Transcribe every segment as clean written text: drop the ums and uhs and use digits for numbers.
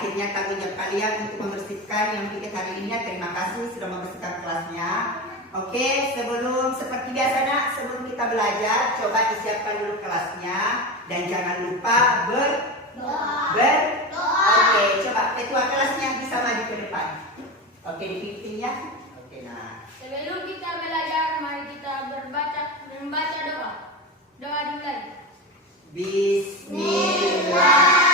Akhirnya tanggung jawab kalian untuk membersihkan yang bikin hari ini. Terima kasih sudah membersihkan kelasnya. Oke, seperti biasa nak, sebelum kita belajar, coba disiapkan dulu kelasnya dan jangan lupa berdoa. Oke, coba ketua kelasnya bisa maju ke depan. Oke, dipimpin ya. Oke, nah. Sebelum kita belajar, mari kita membaca doa. Doa dimulai. Bismillahirrahmanirrahim.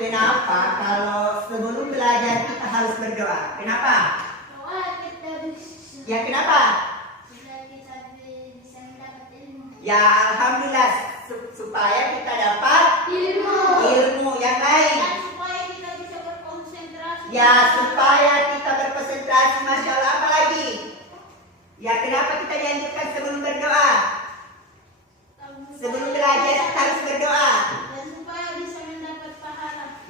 Kenapa kalau sebelum belajar kita harus berdoa? Kenapa? Ya kenapa? Ya alhamdulillah supaya kita dapat ilmu yang lain. Ya supaya kita berkonsentrasi. Masya Allah, apa lagi? Ya kenapa kita dianjurkan sebelum berdoa? Sebelum belajar kita harus berdoa.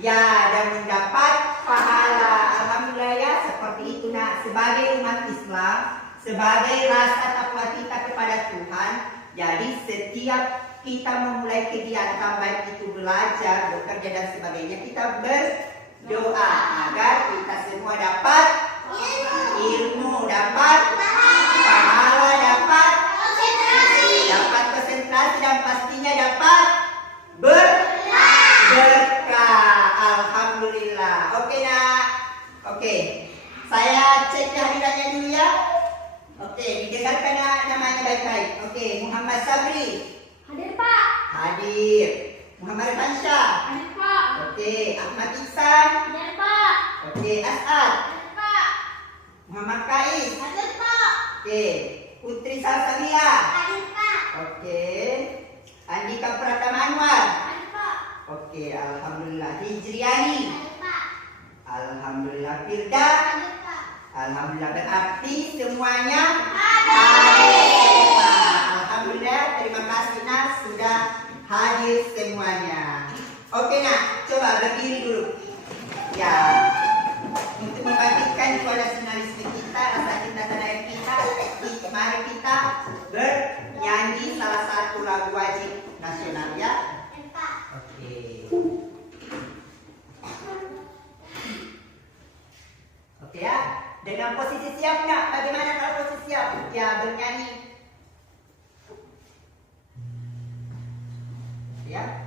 Ya, dan mendapat pahala. Alhamdulillah ya, seperti itu nak. Sebagai umat Islam, sebagai rasa takwa kita kepada Tuhan, jadi setiap kita memulai kegiatan baik itu belajar, bekerja dan sebagainya, kita berdoa agar kita semua dapat ilmu, dapat pahala, dapat konsentrasi dan pastinya dapat berkah. Alhamdulillah. Oke nak. Oke. Saya cek kehadirannya dulu ya. Oke, didengarkan namanya baik-baik. Oke, Muhammad Sabri. Hadir Pak. Hadir. Muhammad Fansha. Hadir Pak. Oke, Ahmad Iksan. Hadir Pak. Oke, As'ad. Hadir Pak. Muhammad Kais. Hadir Pak. Oke, Putri Salsabila. Hadir Pak. Oke, Andika Pratama Anwar. Hadir Pak. Oke, alhamdulillah. Hijriani. Hadir Pak. Alhamdulillah. Firda. Hadir Pak. Alhamdulillah, berarti semuanya hadir. Alhamdulillah, terima kasih nak sudah hadir semuanya. Oke nak, coba berdiri dulu. Ya, untuk membangkitkan jiwa nasionalisme kita, rasa cinta tanah air kita, mari kita bernyanyi salah satu lagu wajib nasional ya. Oke. Oke ya. Dengan posisi siap nggak? Bagaimana kalau posisi siap? Ya bernyanyi. Ya.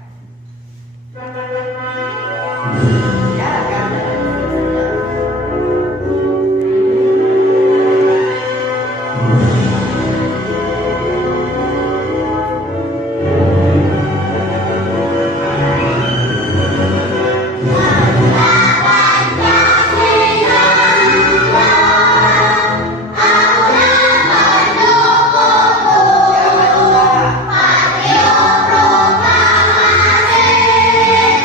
Ya kan. Patrio proklamasi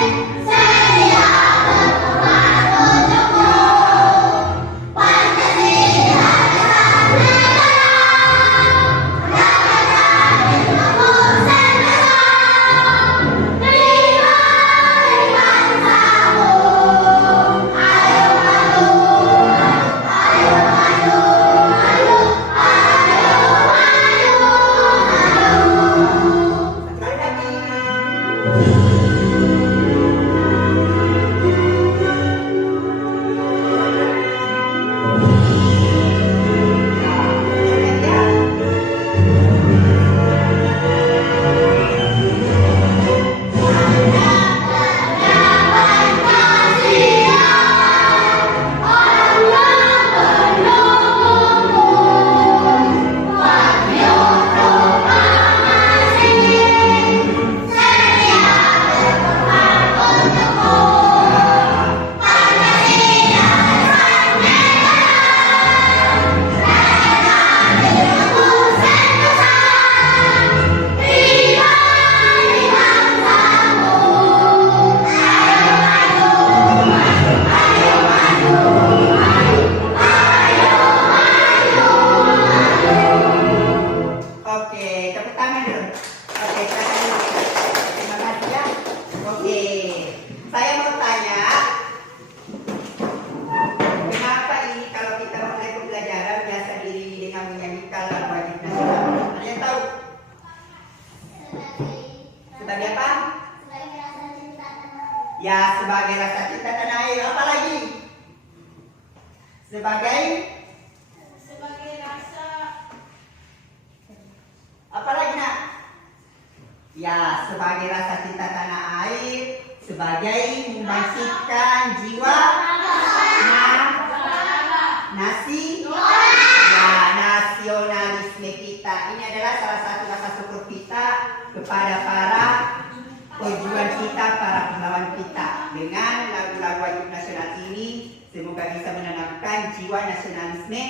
Oke, tepuk tangan dulu. Oke, terima kasih ya. Oke, saya mau tanya, kenapa ini kalau kita mulai pembelajaran biasa diri dengan menyanyikan lagu wajib nasional? Ada yang tahu? Sebagai apa? Ya, sebagai rasa cinta tanah air. Apa lagi? Sebagai rasa apa lagi nak? Ya, sebagai rasa cinta tanah air, sebagai membangkitkan jiwa nasi, ya, nasionalisme kita. Ini adalah salah satu rasa syukur kita kepada para pejuang kita, para pahlawan kita. Dengan lagu-lagu wajib nasional ini, semoga bisa menanamkan jiwa nasionalisme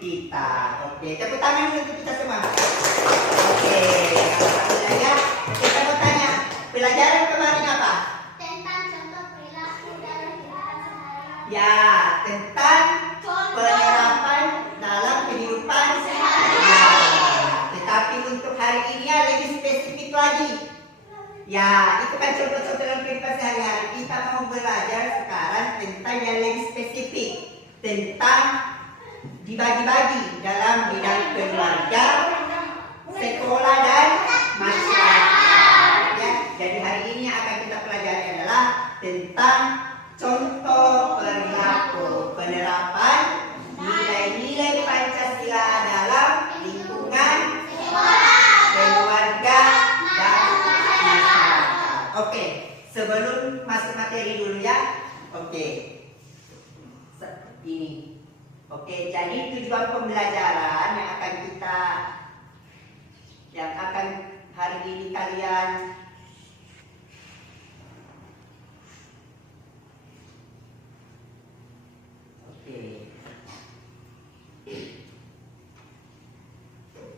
kita. Oke, tepuk tangan untuk kita semua. Oke, alhamdulillah ya. Kita mau tanya, pelajaran kemarin apa? tentang contoh perilaku dalam kehidupan sehari-hari. Ya, tentang penerapan dalam kehidupan sehari-hari. Tetapi untuk hari ini ya lebih spesifik lagi. Ya, itu kan contoh-contoh dalam kehidupan sehari-hari. Kita mau belajar sekarang tentang yang lebih spesifik, tentang dibagi-bagi dalam bidang keluarga, sekolah dan masyarakat. Ya, jadi hari ini yang akan kita pelajari adalah tentang contoh perilaku penerapan nilai-nilai Pancasila dalam lingkungan keluarga dan masyarakat. Oke, sebelum masuk materi dulu ya. Oke, ini. Oke, jadi tujuan pembelajaran yang akan hari ini kalian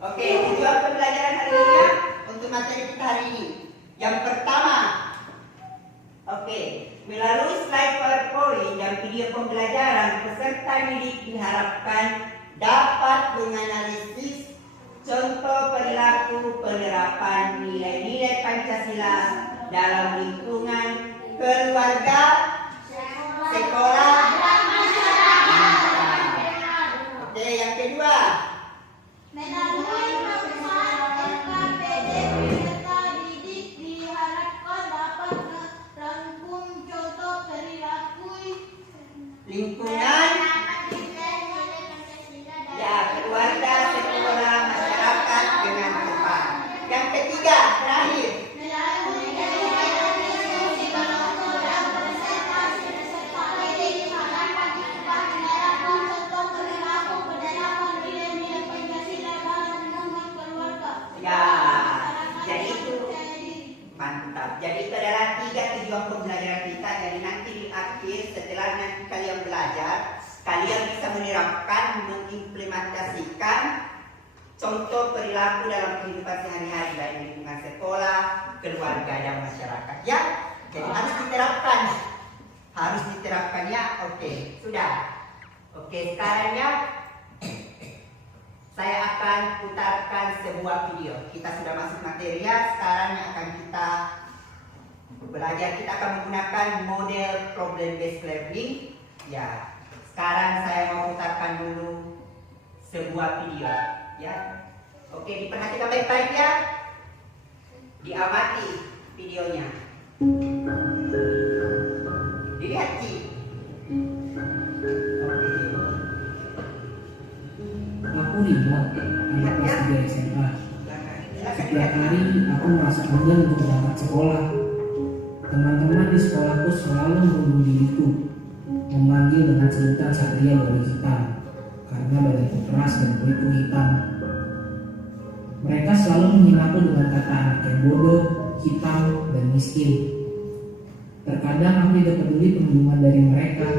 Oke, tujuan pembelajaran hari ini ya, untuk materi kita hari ini. Yang pertama, melalui slide PowerPoint dan video pembelajaran, peserta didik diharapkan dapat menganalisis contoh perilaku penerapan nilai-nilai Pancasila dalam lingkungan keluarga, sekolah, dan masyarakat. Oke, yang kedua, Melalui proses LKPD, peserta didik diharapkan dapat merangkum contoh perilaku lingkungan, ya, keluarga, sekolah, masyarakat dengan tepat. Yang ketiga, terakhir, melalui diskusi kelompok dan presentasi peserta didik diharapkan dapat merangkum contoh perilaku penerapan nilai-nilai Pancasila dalam lingkungan keluarga. ya, jadi itu mantap. Jadi itu adalah 3 tujuan pembelajaran kita. Jadi nanti di akhir, setelah nanti kalian belajar, kalian bisa menerapkan, mengimplementasikan contoh perilaku dalam kehidupan sehari-hari dari lingkungan sekolah, keluarga, dan masyarakat. Ya, jadi harus diterapkan ya. Oke, sudah. Oke, sekarang ya, saya akan putarkan sebuah video. Kita sudah masuk materi ya. Sekarang yang akan kita belajar, kita akan menggunakan model problem based learning. Ya, sekarang saya mau putarkan dulu sebuah video. Ya, oke, diperhatikan baik-baik ya. Diamati. videonya. Dilihat Ci. Aku Rino, anak kelas 3 SMA. Silakan Setiap dilihat. hari aku merasa enggan untuk berangkat sekolah. Teman-teman di sekolahku selalu menunggu diriku, memanggil dengan sebutan Satria Babi Hitam karena badanku keras dan kulitku hitam. Mereka selalu menghinaku dengan kata anak yang bodoh, hitam, dan miskin. Terkadang aku tidak peduli penunjukan dari mereka,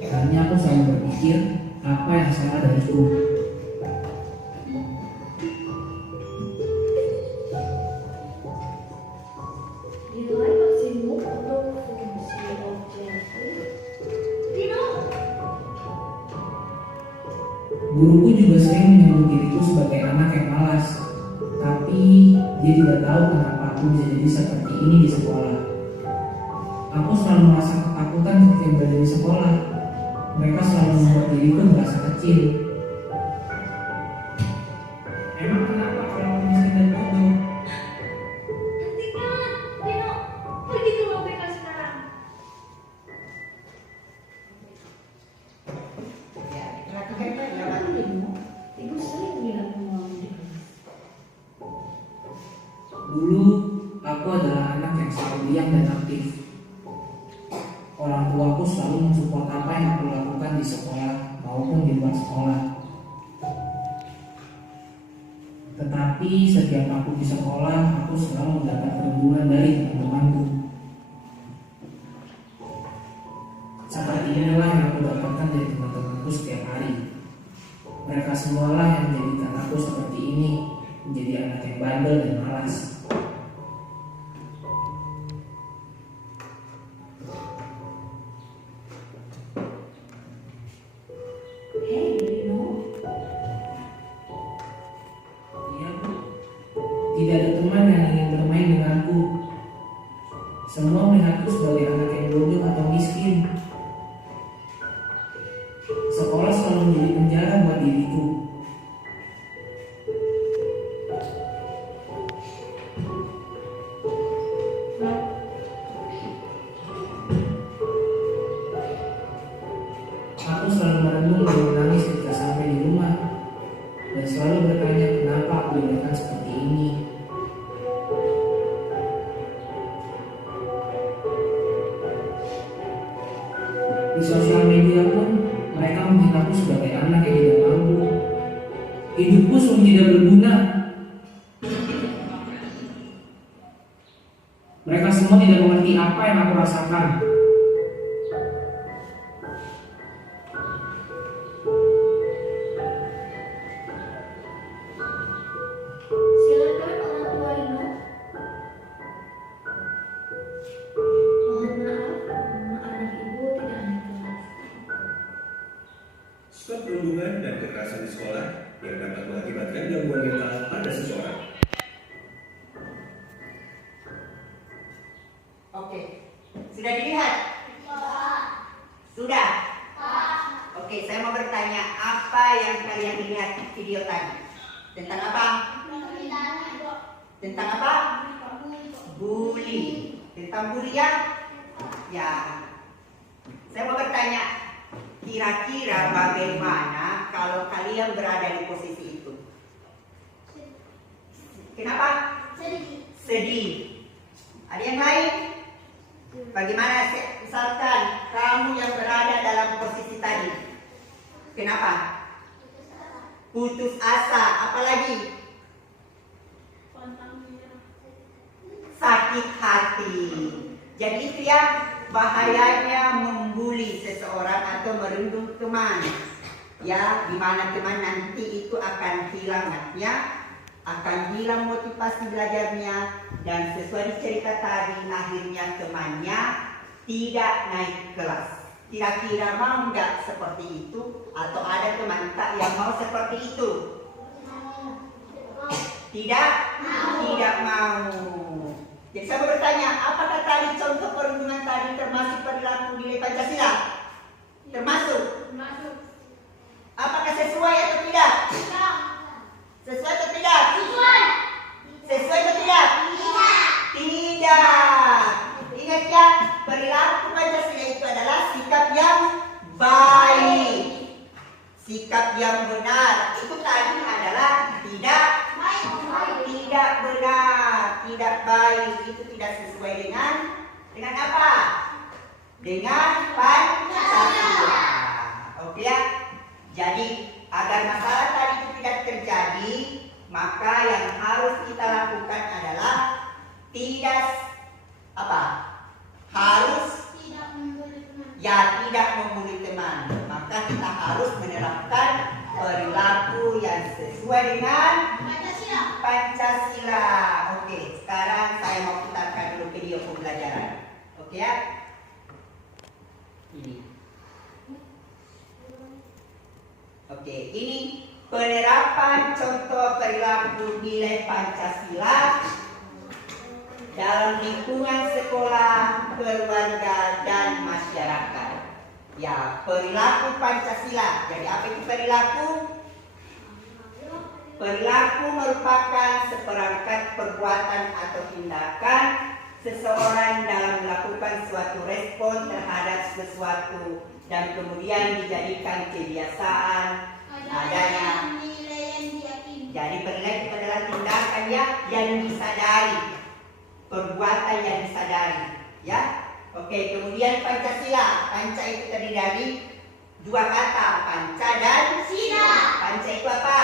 hanya aku selalu berpikir apa yang salah dariku. Nilai maksimum untuk fungsi objek Dino. Guruku juga sering menyebut diriku sebagai anak yang malas, tapi dia tidak tahu kenapa aku bisa jadi seperti ini di sekolah. Aku selalu merasa ketakutan ketika berada di sekolah. Mereka selalu membuat diriku merasa kecil. Emang kenapa kalau aku miskin dan bodoh? Hentikan, Dino. Pergi ke ruang BK sekarang. Ya, perhatikan Pak, ya Pak. Ibu sering bilang mau di kelas. Dulu aku adalah anak yang selalu diam dan aktif. Orang tuaku selalu mensupport apa yang aku lakukan di sekolah maupun di luar sekolah. Tetapi setiap aku di sekolah, aku selalu mendapat perhubungan dari teman-temanku. Seperti inilah yang aku dapatkan dari teman-temanku setiap hari. Mereka semualah yang menjadikan aku seperti ini, menjadi anak yang bandel dan malas. Hei, Dino. Iya, Bu. Tidak ada teman yang ingin bermain denganku. Semua melihatku sebagai anak yang bodoh atau miskin. Sekolah selalu menjadi penjara buat diriku. Aku selalu merenung dan menangis ketika sampai di rumah, dan selalu bertanya kenapa aku diberikan seperti ini. Di sosial media pun mereka menghinaku sebagai anak yang tidak mampu. Hidupku sungguh tidak berguna. Mereka semua tidak mengerti apa yang aku rasakan. Silakan orang tua Dino. Mohon maaf, anak ibu tidak naik kelas. Stop perundungan dan kekerasan di sekolah yang dapat mengakibatkan gangguan mental pada seseorang. Oke. Sudah dilihat? Sudah? Oke, saya mau bertanya, apa yang kalian lihat di video tadi? Tentang apa? Tentang apa? Bully. Tentang bully ya? Ya. Saya mau bertanya, kira-kira bagaimana kalau kalian berada di posisi itu? Kenapa? Sedih. Ada yang lain? Bagaimana misalkan kamu yang berada dalam posisi tadi? Kenapa? Putus asa. Apalagi? Sakit hati. Jadi itu ya bahayanya membuli seseorang atau merundung teman. Ya, di mana teman nanti itu akan hilang hatinya, akan hilang motivasi belajarnya, dan sesuai cerita tadi akhirnya temannya tidak naik kelas. Kira-kira mau nggak seperti itu? Atau ada teman tak yang mau seperti itu? Tidak? Tidak mau. Jadi saya mau bertanya, apakah tadi contoh perundungan tadi termasuk perilaku nilai Pancasila? Termasuk? Apakah sesuai atau tidak? Sesuai atau tidak? Sesuai atau tidak? Tidak. perilaku Pancasila itu adalah sikap yang baik, sikap yang benar. Itu tadi adalah tidak benar, tidak baik. Itu tidak sesuai dengan apa? Dengan Pancasila. Oke ya. Jadi agar masalah tadi itu tidak terjadi, maka yang harus kita lakukan adalah tidak membuli teman. Maka kita harus menerapkan perilaku yang sesuai dengan Pancasila. Oke, sekarang saya mau putarkan dulu video pembelajaran. Oke ya. Ini. Oke, ini penerapan contoh perilaku nilai Pancasila dalam lingkungan sekolah, keluarga, dan masyarakat. Ya, perilaku Pancasila. Jadi apa itu perilaku? Perilaku merupakan seperangkat perbuatan atau tindakan seseorang dalam melakukan suatu respon terhadap sesuatu dan kemudian dijadikan kebiasaan adanya. Jadi perilaku adalah tindakan yang disadari, perbuatan yang disadari, ya. Oke, kemudian Pancasila. Panca itu terdiri dari dua kata, panca dan Sila. Panca itu apa?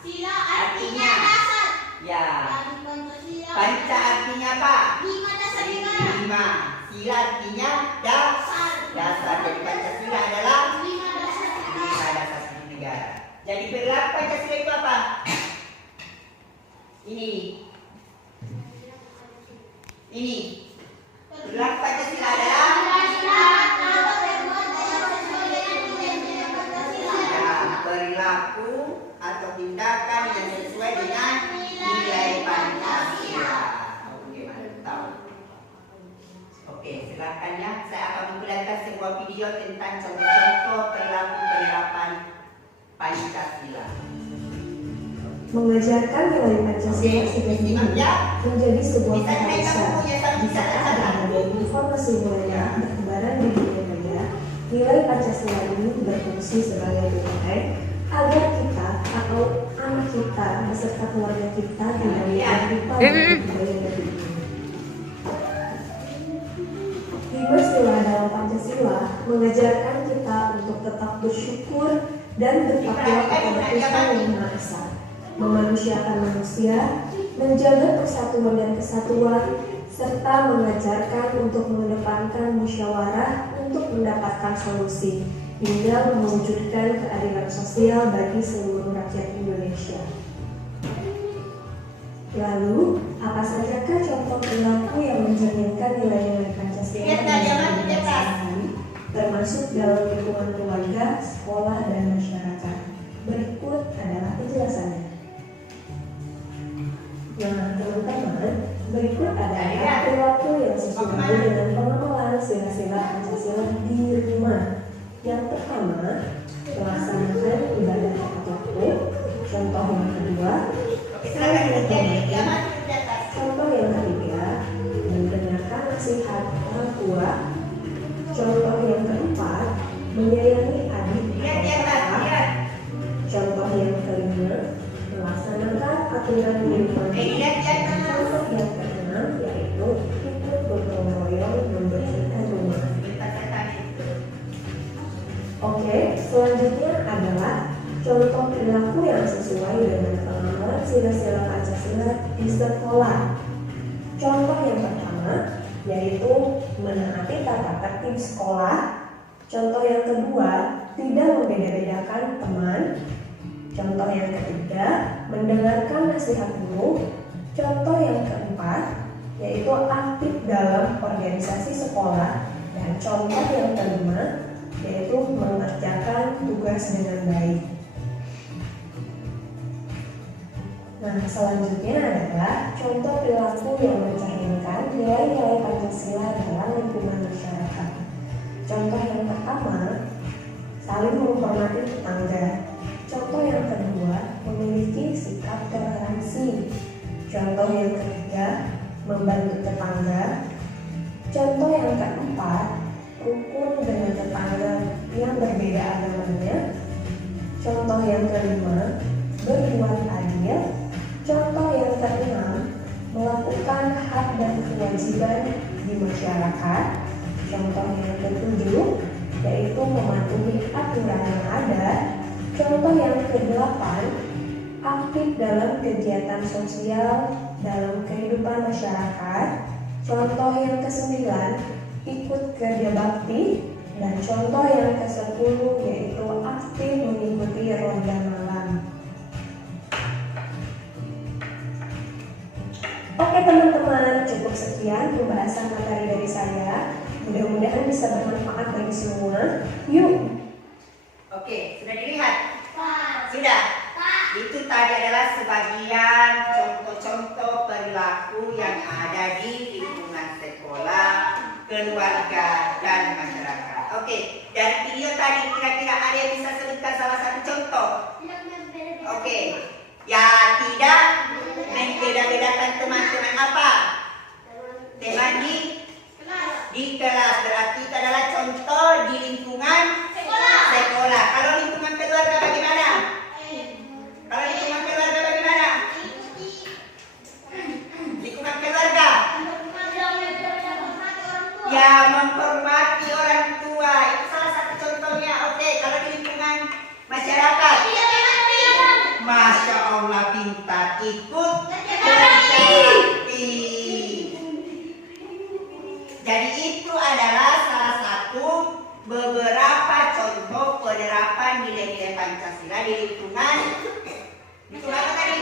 Sila artinya dasar. Ya. Dari Pancasila. Panca artinya apa? 5 dasar negara. 5. Sila artinya dasar. Jadi Pancasila adalah 5 dasar negara. 5 dasar negara. Jadi perilaku Pancasila itu apa? Ini. Perilaku Pancasila adalah perilaku atau tindakan yang sesuai dengan nilai Pancasila. Oke, mantap. Oke, silakan ya. Saya akan memperlihatkan sebuah video tentang contoh-contoh perilaku penerapan Pancasila. Mengajarkan nilai Pancasila sebagai menjadi sebuah keharusan. Di saat berbagai informasi mulai bertebaran di dunia maya, nilai Pancasila ini berfungsi sebagai benteng agar kita atau anak kita beserta keluarga kita tidak lupa dengan budaya negeri ini. 5 sila dalam Pancasila mengajarkan kita untuk tetap bersyukur dan bertakwa kepada Tuhan Yang Maha Esa, memanusiakan manusia, menjaga persatuan dan kesatuan, serta mengajarkan untuk mengedepankan musyawarah untuk mendapatkan solusi hingga mewujudkan keadilan sosial bagi seluruh rakyat Indonesia. Lalu, apa sajakah contoh perilaku yang mencerminkan nilai-nilai Pancasila sehari-hari, termasuk dalam lingkungan keluarga, sekolah, dan masyarakat? Berikut adalah penjelasannya. Nah, teman-teman, berikut adalah perilaku yang sesuai dengan pengamalan sila-sila Pancasila di rumah. Yang pertama, melaksanakan ibadah tepat waktu. Contoh yang kedua, saling menghormati. Contoh yang ketiga, mendengarkan nasihat orang tua. Contoh yang keempat, menyayangi adik kakak. Contoh yang kelima, melaksanakan aturan di lingkungan. Contoh yang keenam yaitu ikut gotong royong membersihkan rumah. Oke, selanjutnya adalah contoh perilaku yang sesuai dengan pengamalan sila-sila Pancasila di sekolah. Contoh yang pertama yaitu menaati tata tertib sekolah. Contoh yang kedua, tidak membeda-bedakan teman. Contoh yang ketiga, mendengarkan nasihat guru. Contoh yang keempat, yaitu aktif dalam organisasi sekolah. Dan contoh yang kelima, yaitu mengerjakan tugas dengan baik. Nah, selanjutnya adalah contoh perilaku yang mencerminkan nilai-nilai Pancasila dalam lingkungan masyarakat. Contoh yang pertama, saling menghormati tetangga. Contoh yang kedua, memiliki sikap toleransi. Contoh yang ketiga, membantu tetangga. Contoh yang keempat, keempat, rukun dengan tetangga yang berbeda agamanya. Contoh yang kelima, berbuat adil. Contoh yang keenam, melakukan hak dan kewajiban di masyarakat. Contoh yang ketujuh, yaitu mematuhi aturan yang ada. Contoh yang kedelapan, aktif dalam kegiatan sosial dalam kehidupan masyarakat. Contoh yang kesembilan, ikut kerja bakti. Dan contoh yang ke-10 yaitu aktif mengikuti ronda malam. Oke teman-teman, cukup sekian pembahasan materi dari saya. Mudah-mudahan bisa bermanfaat bagi semua. Yuk. Oke, sudah dilihat? Pak. Sudah? Pak. Itu tadi adalah sebagian contoh-contoh perilaku yang ada di lingkungan sekolah, keluarga, dan masyarakat. Oke, dari video tadi kira-kira ada yang bisa sebutkan salah satu contoh? Oke, ya tidak membeda-bedakan teman-teman apa? Teman di kelas, berarti itu adalah contoh di lingkungan sekolah. Kalau lingkungan keluarga bagaimana? Kalau lingkungan keluarga bagaimana? Lingkungan keluarga? Ya, menghormati orang tua. Itu salah satu contohnya. Oke, kalau di lingkungan masyarakat? Masya Allah, pintar. Ikut kerja bakti. Jadi itu adalah salah satu beberapa contoh penerapan nilai-nilai Pancasila di lingkungan apa tadi?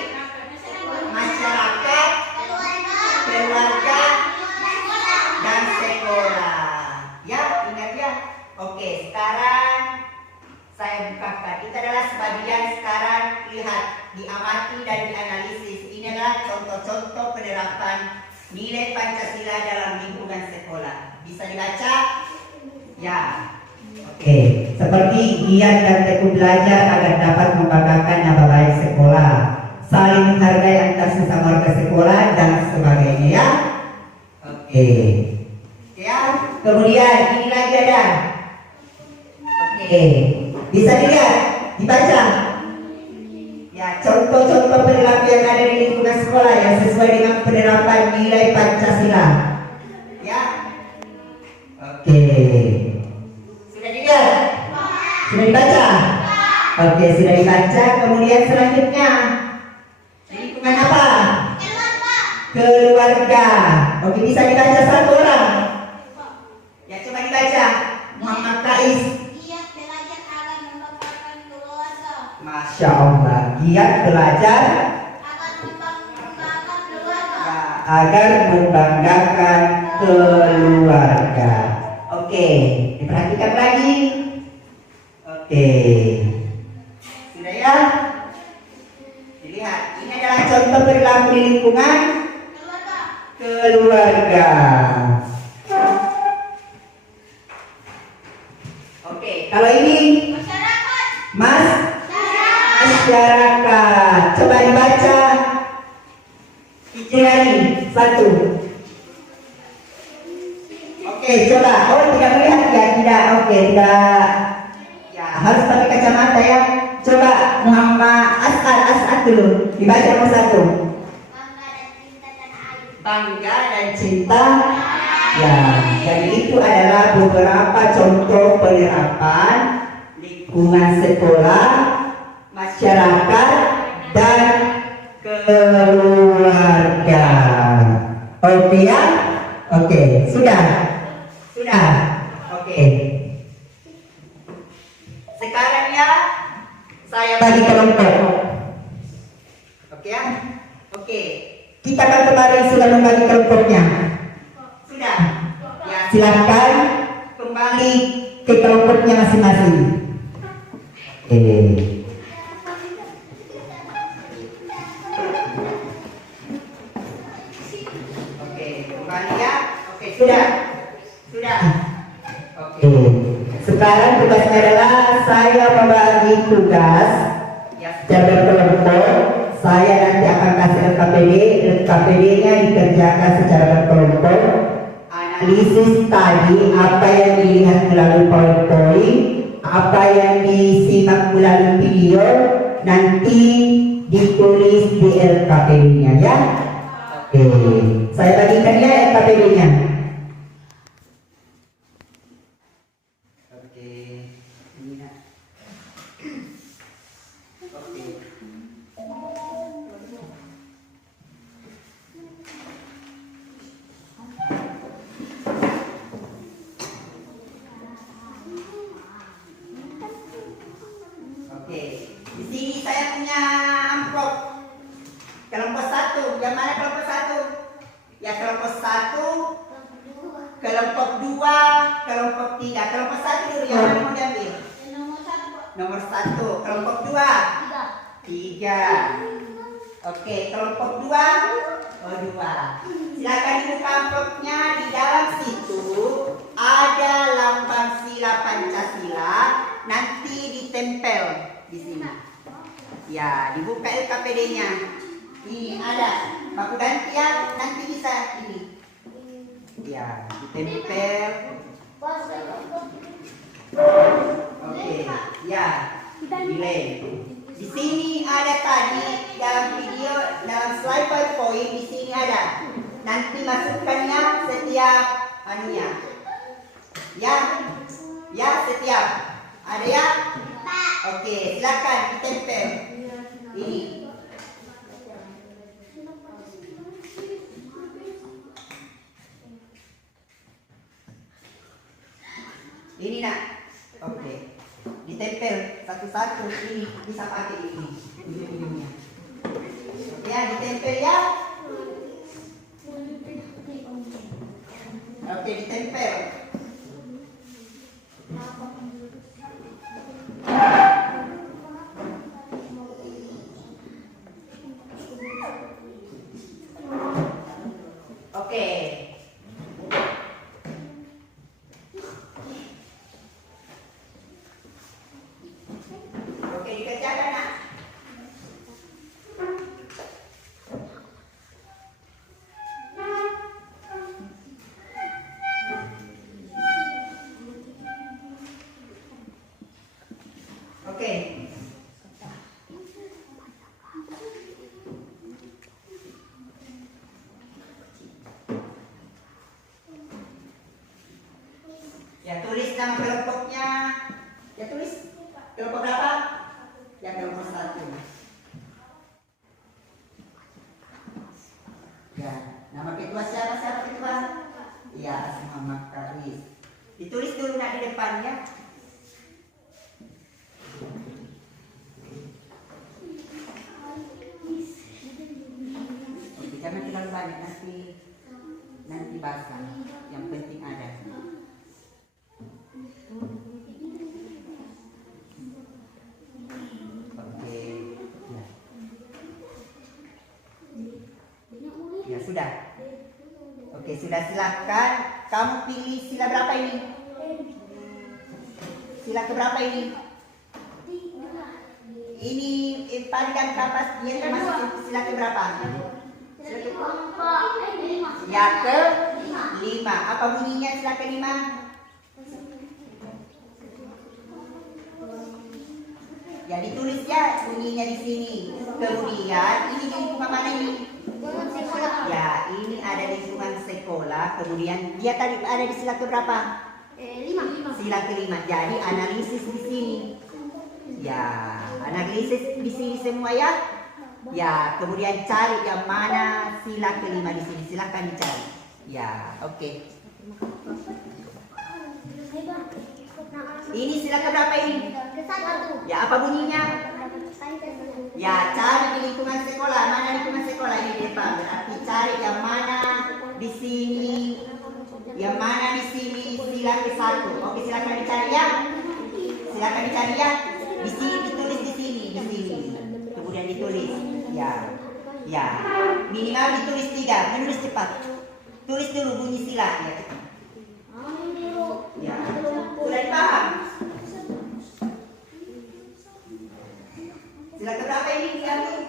Masyarakat, keluarga, dan sekolah. Ya, ingat ya. Oke, sekarang saya bukakan. Itu adalah sebagian sekarang. Lihat, diamati dan dianalisis. Ini adalah contoh-contoh penerapan nilai Pancasila dalam lingkungan sekolah. Bisa dibaca? Ya. Oke, seperti giat dan tekun belajar agar dapat membanggakan nama baik sekolah, saling menghargai antar sesama warga sekolah, dan sebagainya ya. Oke. Ya, kemudian ini lagi ada. Oke, bisa dilihat, dibaca. Ya, contoh-contoh perilaku yang ada di lingkungan sekolah yang sesuai dengan penerapan nilai Pancasila. Ya. Oke. Sudah dilihat? Sudah dibaca? Oke, sudah dibaca. Kemudian selanjutnya lingkungan apa? Keluarga. Oke, bisa dibaca satu orang. Ya, coba dibaca. Muhammad Kais. Masya Allah, giat belajar agar membanggakan keluarga. Oke, diperhatikan lagi. Oke, sudah ya? Dilihat, ini adalah contoh perilaku di lingkungan keluarga. Oke, kalau ini masyarakat. Coba dibaca. Ijrani satu. Oke, coba. Oh, tidak melihat ya? Tidak. Oke, tidak. Ya, harus pakai kacamata ya. Coba Muhammad As'ad dulu. Dibaca nomor satu. Bangga dan cinta. Ya, jadi itu adalah beberapa contoh penerapan lingkungan sekolah, masyarakat, dan keluarga. Oke ya? Oke, sudah? Sudah? Oke. Sekarang ya, saya bagi kelompok. Oke ya? Oke. Kita kan kemarin sudah membagi kelompoknya. Sudah? Ya, silakan kembali ke kelompoknya masing-masing. Oke. Sudah? Sudah? Oke. Sekarang tugasnya adalah saya membagi tugas secara berkelompok. Saya nanti akan kasih LKPD. LKPD-nya dikerjakan secara berkelompok. analisis tadi, apa yang dilihat melalui PowerPoint, apa yang disimak melalui video, nanti ditulis di LKPD-nya ya. Oke, saya bagikan ya LKPD-nya. Oke, ini nak. Oke. Oke, di sini saya punya amplop kelompok 1. Yang mana kelompok 1? Ya kelompok 1, kelompok 2, kelompok 3. Kelompok 1 dulu yang mana mau diambil? Nomor 1, Pak. Nomor 1. Kelompok 2. 3. Oke, kelompok 2. Oh 2. Silakan dibuka amplopnya. Di dalam situ ada lambang sila Pancasila. Nanti ditempel di sini. Ya, dibuka LKPD-nya. Ini ada. Baku ganti ya, nanti bisa ini. Ya, ditempel. Oke, ya. Delay. Di sini ada tadi dalam video, dalam slide PowerPoint di sini ada. Nanti masukkannya setiap anunya. Ya. Ya, setiap. Ada ya? Oke, silakan ditempel. Ini. Ini nak. Oke. Ditempel satu-satu, ini bisa pakai ini ujung-ujungnya. Ya, ditempel ya. Oke, ditempel. Oke. Oke, dikerjakan nak. Oke. Ya, tulis nama kelompoknya. Ya, tulis kelompok berapa? Ya, kelompok 1. Ya, nama ketua siapa ketua? Ya, Muhammad Karis. Ditulis dulu nak di depannya. Oke, jangan terlalu banyak, nanti basah. Yang penting ada. Oke. Ya sudah. Oke, sudah, silakan. Kamu pilih sila berapa ini? Sila keberapa ini? Ini pandang kapas dia termasuk sila keberapa? Sila ke ya ke-5. Apa bunyinya sila ke-5? Ya, ditulis ya bunyinya di sini. Kemudian ini di lingkungan mana ini? Ya, ini ada di lingkungan sekolah. Kemudian dia tadi ada di sila keberapa? 5. Sila ke-5. Jadi analisis di sini. Ya, analisis di sini semua ya. Ya, kemudian cari yang mana sila ke-5 di sini. Silakan dicari. Ya, oke. Ini sila keberapa ini? Ya, apa bunyinya? Ya, cari di lingkungan sekolah. Mana lingkungan sekolah ini di depan? Berarti cari yang mana di sini. Yang mana di sini sila ke-1. Oke, silakan dicari ya. Silakan dicari ya. Di sini ditulis di sini. Kemudian ditulis. Ya. Ya. Minimal ditulis 3. Menulis cepat. Tulis dulu bunyi sila ya. Ya. Sudah dipaham? Sila keberapa ini diambil?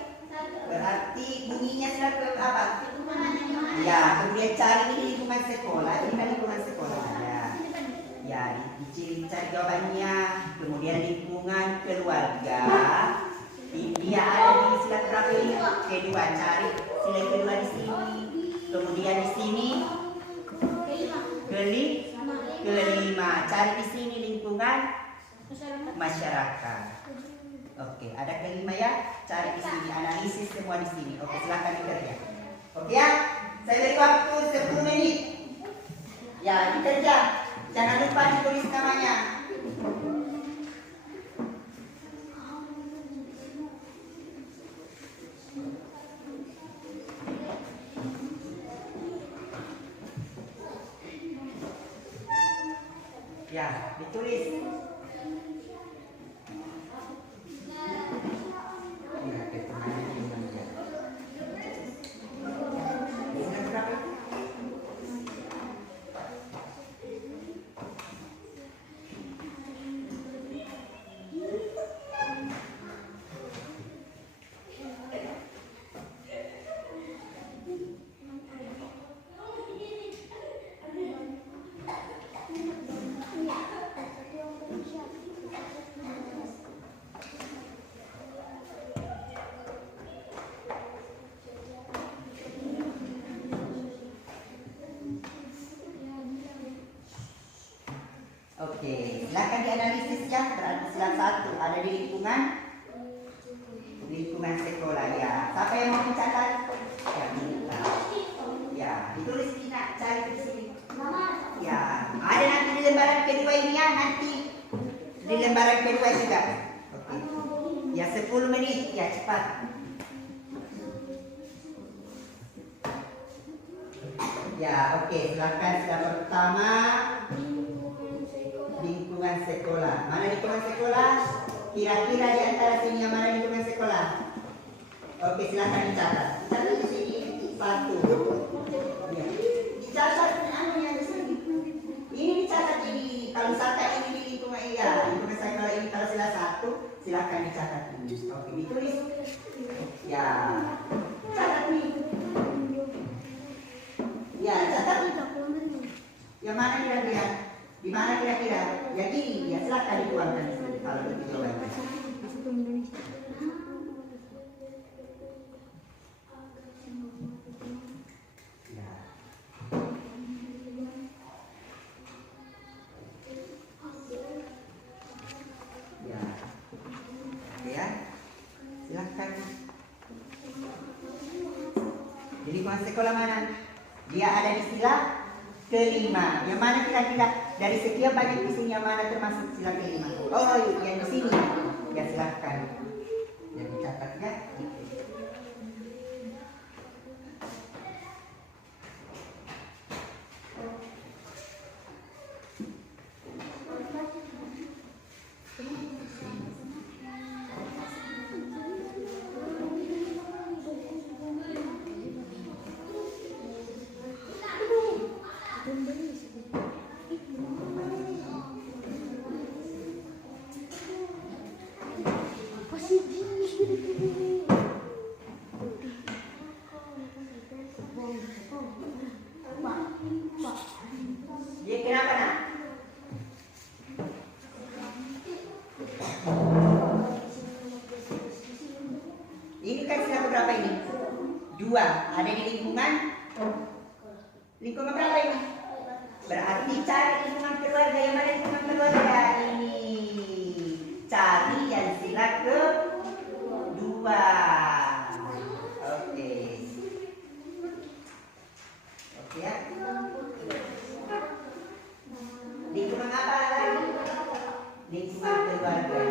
Berarti bunyinya sila ke apa? Ya, kemudian cari ini lingkungan sekolah. Ini kan lingkungan Ya, dicari jawabannya. Kemudian lingkungan keluarga. Dia ada di sila berapa ini? Kedua, cari sila kedua di sini. Kemudian di sini kelima. Cari di sini lingkungan masyarakat. Oke, ada kelima ya. Cari di sini, analisis semua di sini. Oke, silakan dikerja. Oke ya, saya beri waktu 10 menit. Ya, dikerja. Jangan lupa ditulis namanya. Ya, ditulis. Ya, keterangan ini saja. Ini berapa? Oke, silakan dianalisis ya. Berarti sila 1 ada di lingkungan sekolah ya. Siapa yang mau mencatat? Ya, kita. Ya, ditulis Tina, cari di sini. Ya, ada nanti di lembaran kedua ini ya, nanti di lembaran kedua juga. Oke. Ya, 10 menit ya, cepat. Ya, oke, silakan sila pertama. Lingkungan sekolah. Mana lingkungan sekolah? Kira-kira di antara sini yang mana lingkungan sekolah? Oke, silakan dicatat. Dicatat di sini 1. Ya. Dicatat yang di sini. Ini dicatat ini. Kalau misalkan ini di lingkungan lingkungan sekolah ini kalau sila 1, silakan dicatat ini. Oke, ditulis. Ya. Catat nih. Ya, catat nih. Yang mana kira-kira? Di mana kira-kira? Ya gini, ya silakan dituangkan di sini kalau itu jawabannya. Ya. Ya. Oke ya. Silakan. Di lingkungan sekolah mana? Dia ada di sila kelima. Yang mana kira-kira dari sekian banyak di sini yang mana termasuk sila kelima? Oh, yang di sini. Ya silakan. Yang dicatat ya. Dia kenapa nak? Ini kan sila berapa ini? 2. Ada di lingkungan berapa ini? Berarti cari lingkungan keluarga. Yang mana lingkungan keluarga ini? Cari yang sila kedua. Oke. Oke ya. Lingkungan apa lagi? Lingkungan keluarga.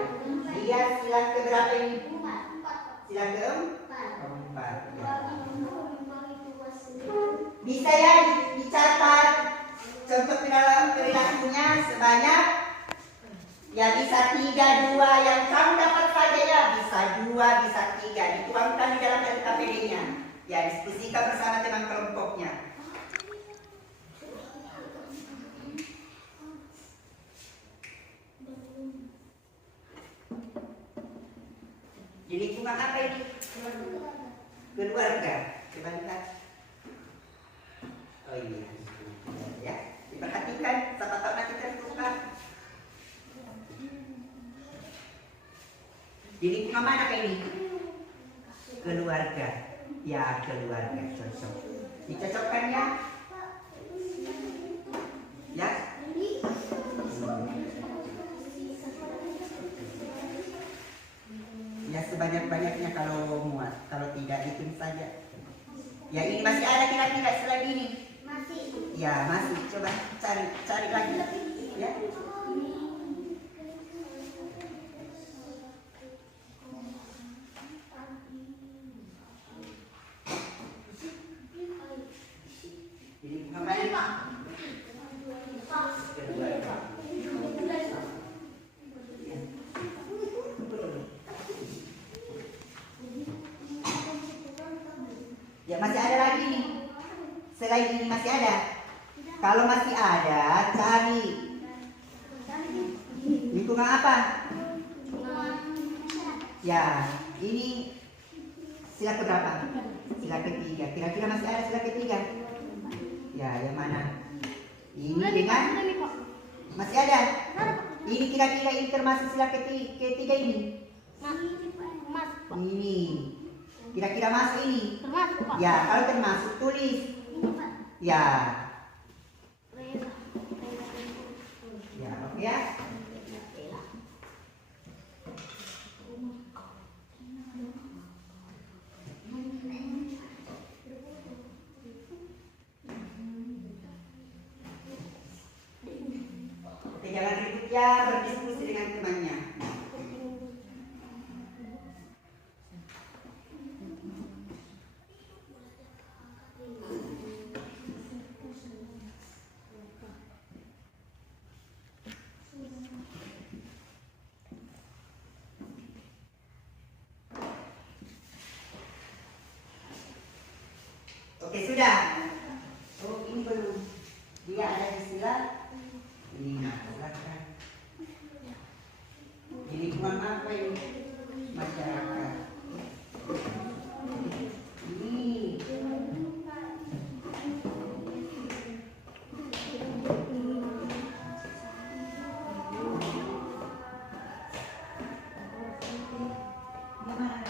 Dia sila keberapa ini? Sila keempat. Ya. Bisa ya dicatat contoh dalam perilakunya sebanyak ya bisa 3, 2 yang kamu dapat saja ya bisa 2, bisa 3 dituangkan di dalam LKPD-nya ya diskusikan bersama teman kelompoknya. Di lingkungan apa ini? Keluarga. Coba lihat. Oh iya. Ya, diperhatikan. Siapa tahu nanti tertukar. Di lingkungan mana kayak ini? Keluarga. Ya, keluarga cocok. Dicocokkan ya? Ya? Ya sebanyak-banyaknya kalau muat, kalau tidak itu saja. Ya ini masih ada kira-kira selain ini? Masih. Ya masih. Coba cari lagi. Ya. Ini kembali Pak. Ya masih ada lagi nih. Selain ini masih ada. Kalau masih ada, cari lingkungan apa? Ya, ini sila keberapa? Sila ketiga. Kira-kira masih ada sila ketiga? Ya, yang mana? Ini dengan masih ada. Ini kira-kira ini termasuk sila ketiga ini? Ini. Kira-kira masuk ini? Ya, kalau termasuk tulis. Ya. Ya, oke ya. Oke, jangan ribut ya, berdiskusi dengan temannya. Oke, sudah. Oh, ini belum. Dia ada di sila 5. Silakan. Di lingkungan apa ini? Masyarakat. Ini. Gimana?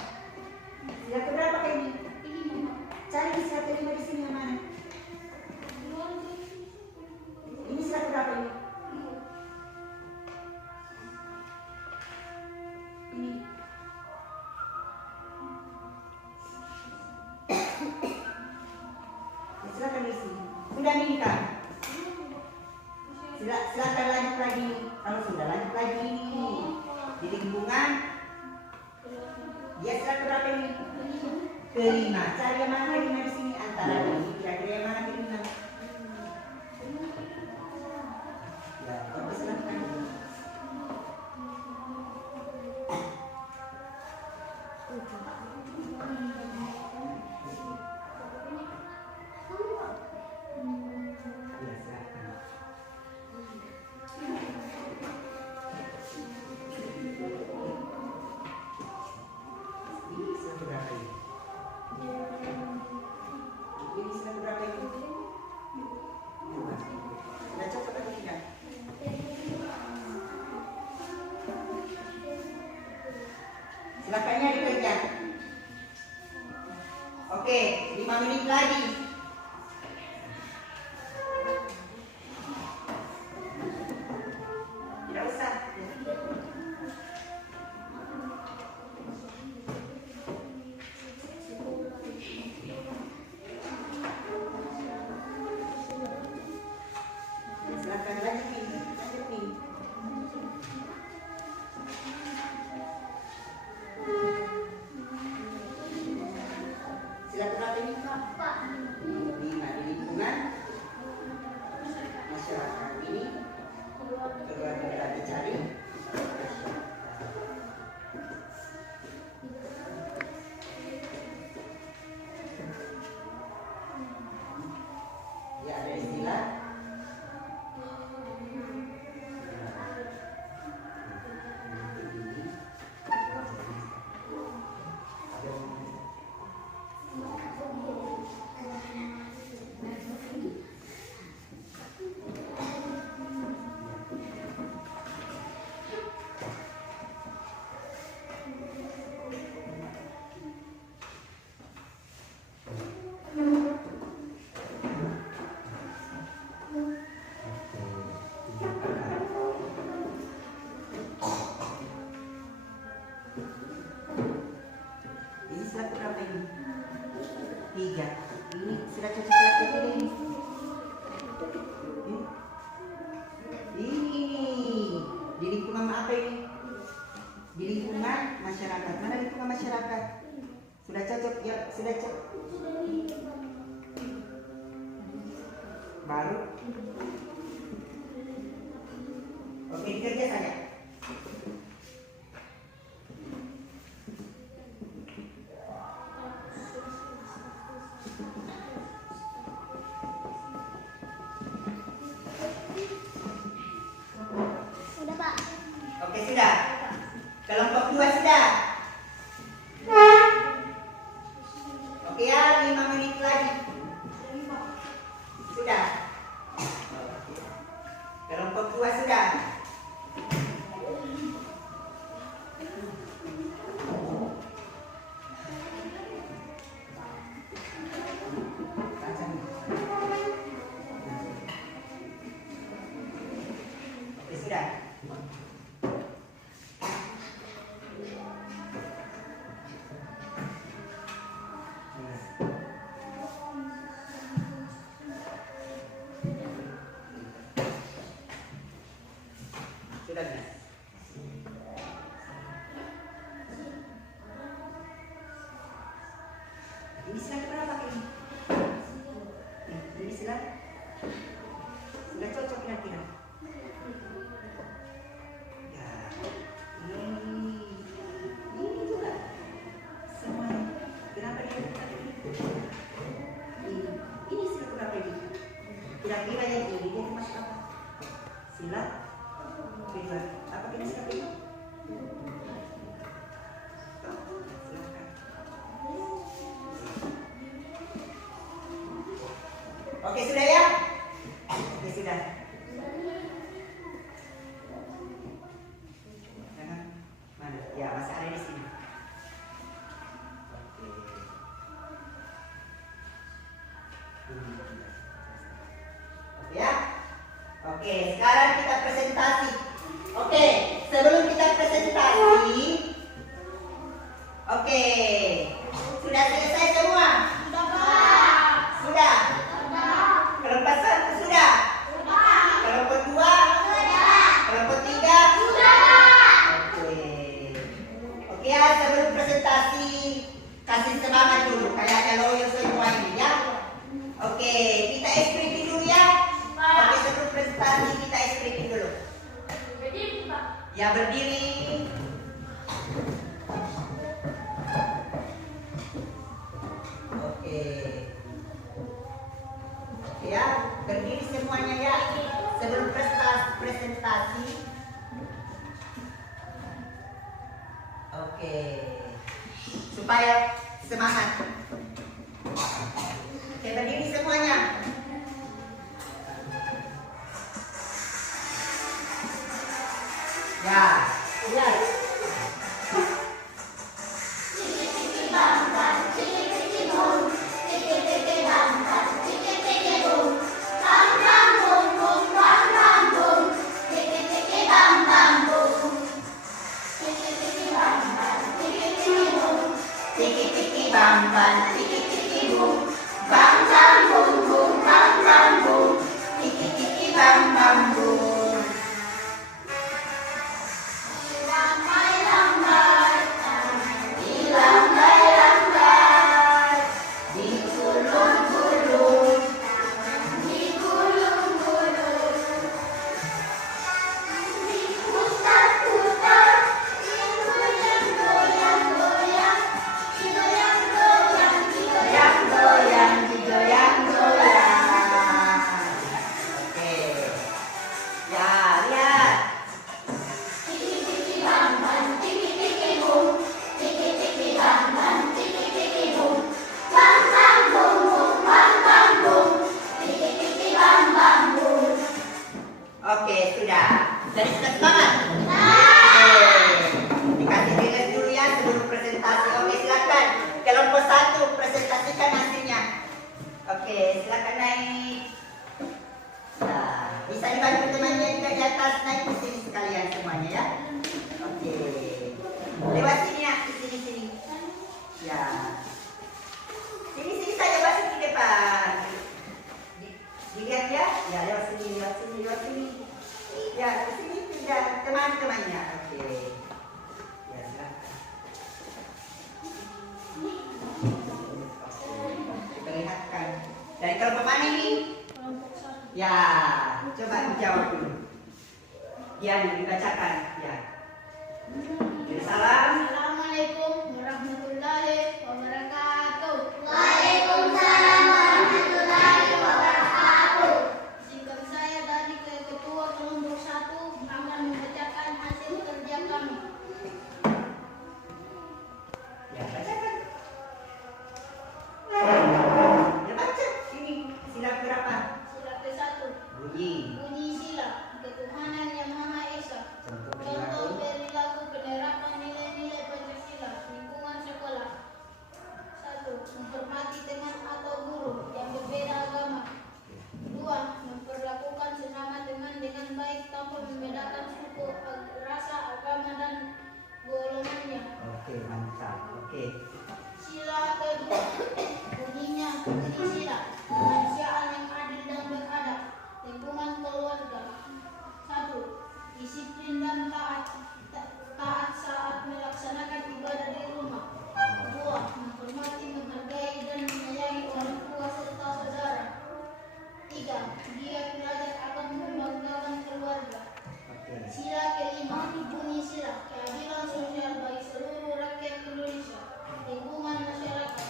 Sila keberapa kayak ini? Cari di sila kelima di sini yang mana? Ini sila berapa ini? Ini. Ya, silakan isi. Sudah nih kan? Silakan lanjut lagi. Kalau sudah lanjut lagi ini di lingkungan. Dia sila berapa ini? Kelima. Cari yang mana kelima di sini antara ini. Kira-kira yang mana kelima? Ya, oke silakan. Ya, silakan. Ini sila berapa ini? Ini sila berapa ini? sudah. Kelompok 2 sudah. Oke ya, 5 menit lagi. Sudah. Kelompok 2 sudah. Oke, sudah. Sudah bisa. Ini slide berapa ini? Ini slide sudah cocok kira-kira. Ya, ini juga semua. Kenapa dia buka ini? Ini slide berapa ini? Kira-kira yang ini dia masuk apa? Sila kedua. Apa kita siapa ini? Silakan. Oke, sudah ya? Oke, sudah. Mana? Ya, masih ada di sini. Oke. Oke ya? Oke, sekarang kita presentasi. Oke, sebelum kita presentasi, oke, sudah selesai semua? Sudah? Kelompok 1 sudah? Kelompok 2? Kelompok 3? Oke. Oke ya, sebelum presentasi, kasih semangat dulu, kayaknya loyo semua ini ya. Oke, kita ekspresi dulu ya. Oke, sebelum presentasi kita ekspresi dulu. Ya, berdiri. Oke. Oke ya, berdiri semuanya ya. Sebelum presentasi. Oke. Supaya semangat. Oke, berdiri semuanya. Ya, lihat. Tiki-tiki bam bam, tiki-tiki boom, bam bam boom boom, bam bam boom, tiki-tiki bam bam boom. Lambai-lambai, digulung-gulung, digulung-gulung, diputar-putar, digoyang-goyang-goyang, digoyang-goyang, digoyang-goyang, digoyang-goyang. Oke, ya lihat. Tiki-tiki bam bam, tiki-tiki boom, tiki-tiki bam bam, tiki-tiki boom, bam bam boom boom, bam bam boom, tiki-tiki bam bam boom. Oke, sudah. Jadi sudah semangat? Oke. Dikasih rilis dulu ya sebelum presentasi. Oke, silakan. Kelompok 1 presentasikan hasilnya. Oke, silakan naik. Nah, bisa dibantu temannya juga di atas, naik ke sini sekalian semuanya ya. Oke. Lewat sini ya, ke sini. Ya. Sini saja masuk di depan. Dilihat ya. Ya, lewat sini. Ya, ke sini pindah teman-temannya. Oke. Ya, silakan. Diperlihatkan. Dari kelompok mana ini? Ya, coba dijawab dulu. Ya, dibacakan. Ya. Salam. Assalamualaikum warahmatullahi wabarakatuh. Waalaikumsalam warahmatullahi wabarakatuh. Singkat saya dari ketua kelompok 1 akan membacakan hasil kerja bunyi sila ketuhanan yang Maha Esa. Contoh perilaku penerapan nilai-nilai Pancasila lingkungan sekolah. 1. Menghormati teman atau guru yang berbeda agama. 2. Memperlakukan sesama teman dengan baik tanpa membedakan suku, rasa, agama, dan golongannya. Oke, mantap. Oke. Sila kedua, bunyi sila kemanusiaan yang adil dan beradab, lingkungan keluarga. 1. Disiplin dan taat saat melaksanakan ibadah di rumah. 2. Menghormati, menghargai, dan menyayangi orang tua serta saudara. 3. Dia belajar akan membanggakan keluarga. Sila kelima, bunyi sila keadilan sosial bagi seluruh rakyat Indonesia. Lingkungan masyarakat.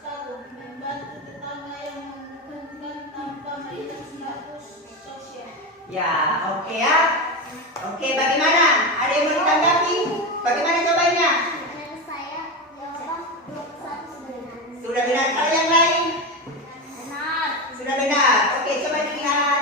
1. Membantu tetangga yang membutuhkan tanpa melihat status sosial. Ya, oke ya. Oke, bagaimana? Ada yang mau ditanggapi? Bagaimana jawabannya? Menurut saya jawaban 21 sudah benar. Sudah benar. Kalau yang lain? Benar. Sudah benar. Oke, coba dilihat.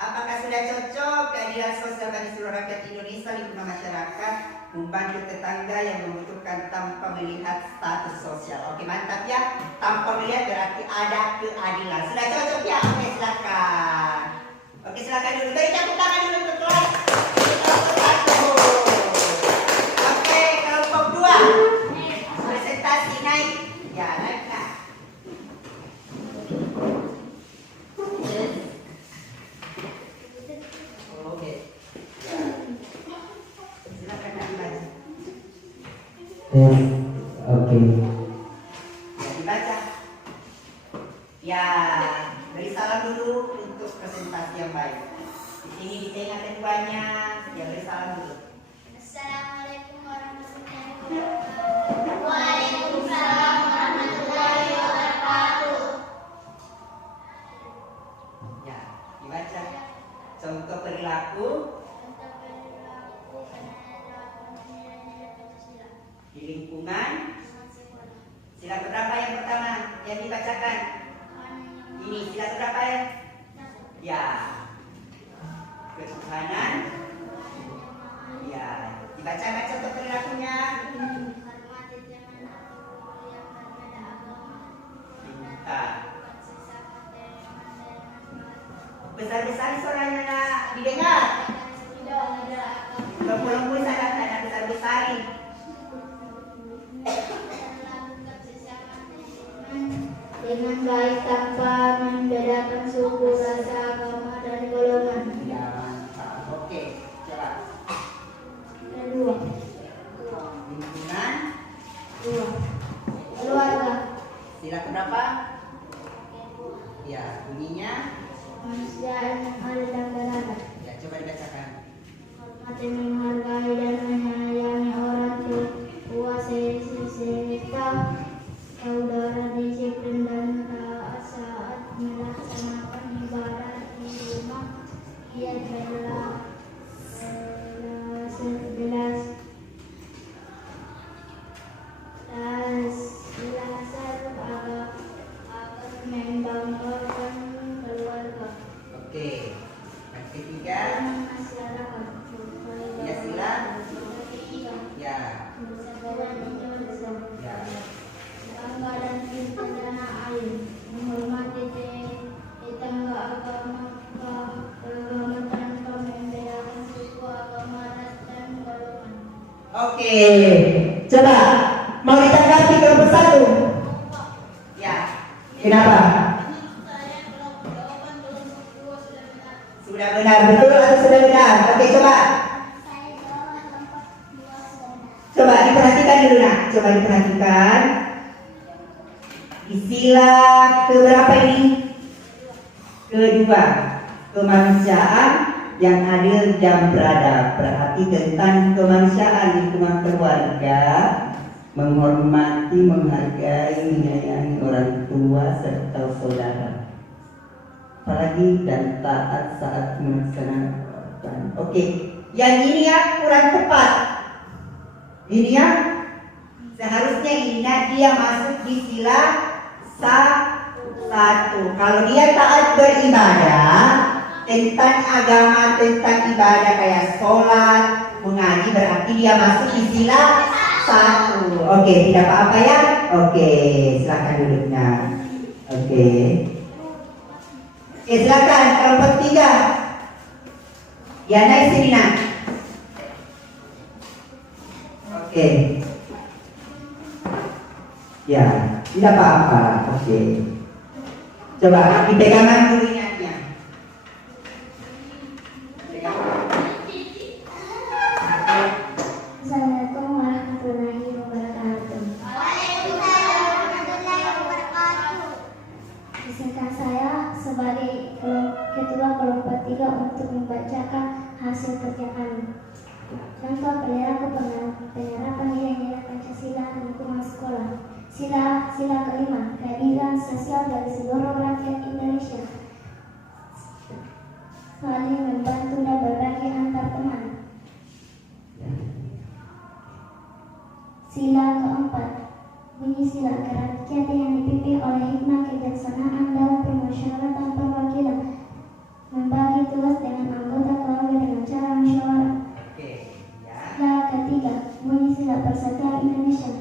Apakah sudah cocok keadilan sosial bagi seluruh rakyat Indonesia, lingkungan masyarakat, membantu tetangga yang membutuhkan tanpa melihat status sosial. Oke, mantap ya. Tanpa melihat berarti ada keadilan. Sudah cocok ya? Oke, silakan. Oke, silakan dulu. Beri tepuk tangan dulu untuk kelas. Kelompok 1. Oke, kelompok 2. Presentasi naik. Ya, naik Kak. Oke. Ya. Silakan Kak dibaca. Oke. Ya, dibaca. Ya, beri salam dulu untuk presentasi yang baik. Di sini di tengah keduanya, ya beri salam dulu. Assalamualaikum warahmatullahi wabarakatuh. Waalaikumsalam warahmatullahi wabarakatuh. Ya, dibaca. Contoh perilaku Contoh perilaku penerapan nilai-nilai Pancasila. di lingkungan. Lingkungan sekolah. Sila keberapa yang pertama yang dibacakan? Ini sila keberapa ya? Ya. Ketuhanan. Ya. Dibacakan contoh perilakunya. Menghormati teman atau guru yang berbeda agama. Pintar. Bukan sesama teman dengan Besar-besar suaranya nak didengar. tidak ada agama. Lomba-lomba saya tak besar-besarin. Melakukan sesama teman dengan baik tanpa membedakan suku, rasa, agama, dan golongan. Ya, mantap. Oke, coba. Kedua, Lingkungan. keluarga. Sila keberapa? Ya, bunyinya. Kemanusiaan yang adil dan beradab. Ya, coba dibacakan. Hormati, menghargai, dan menyayangi orang tua serta saudara, disiplin dan taat saat melaksanakan ibadah di rumah. Ia adalah agar membanggakan keluarga Oke. Yang ketiga. dan masyarakat. Ya, sila. Ketiga, Ya. persatuan Indonesia. Ya. Bangga dan cinta tanah air, menghormati tetangga, agama tanpa membedakan suku, agama, ras, dan golongan. Oke. Coba mau ditanggapi kelompok 1? Ya. Kenapa? Menurut saya jawaban kelompok 2 sudah benar. Sudah benar betul atau sudah benar? Oke, coba. Saya jawaban kelompok 2 sudah benar. Coba diperhatikan dulu nak. Coba diperhatikan. Di sila keberapa ini? Kedua. Kemanusiaan yang adil dan beradab. Berarti tentang kemanusiaan lingkungan keluarga, menghormati, menghargai, menyayangi orang tua serta saudara. Apalagi dan taat saat melaksanakan. Oke, yang ini ya kurang tepat. Ini ya seharusnya ini dia masuk di sila 1. Kalau dia taat beribadah, tentang agama, tentang ibadah kayak sholat, mengaji, berarti dia masuk di sila 1. Oke, tidak apa-apa ya? Oke, silakan duduknya. Oke. Oke, silakan kelompok 3. Ya, naik sini nak. Oke. Ya, tidak apa-apa. Oke. Coba dipegangan dulu ingatnya. Assalamualaikum warahmatullahi wabarakatuh. Izinkan saya sebagai ketua kelompok 3 untuk membacakan hasil kerja kami. Contoh perilaku penerapan nilai-nilai Pancasila di lingkungan sekolah. Sila kelima, keadilan sosial bagi seluruh rakyat Indonesia. Saling membantu dan berbagi antar teman. Sila keempat, bunyi sila kerakyatan yang dipimpin oleh hikmah kebijaksanaan dalam permusyawaratan perwakilan, membagi tugas dengan anggota keluarga dengan cara musyawarah. Sila ketiga, bunyi sila persatuan Indonesia,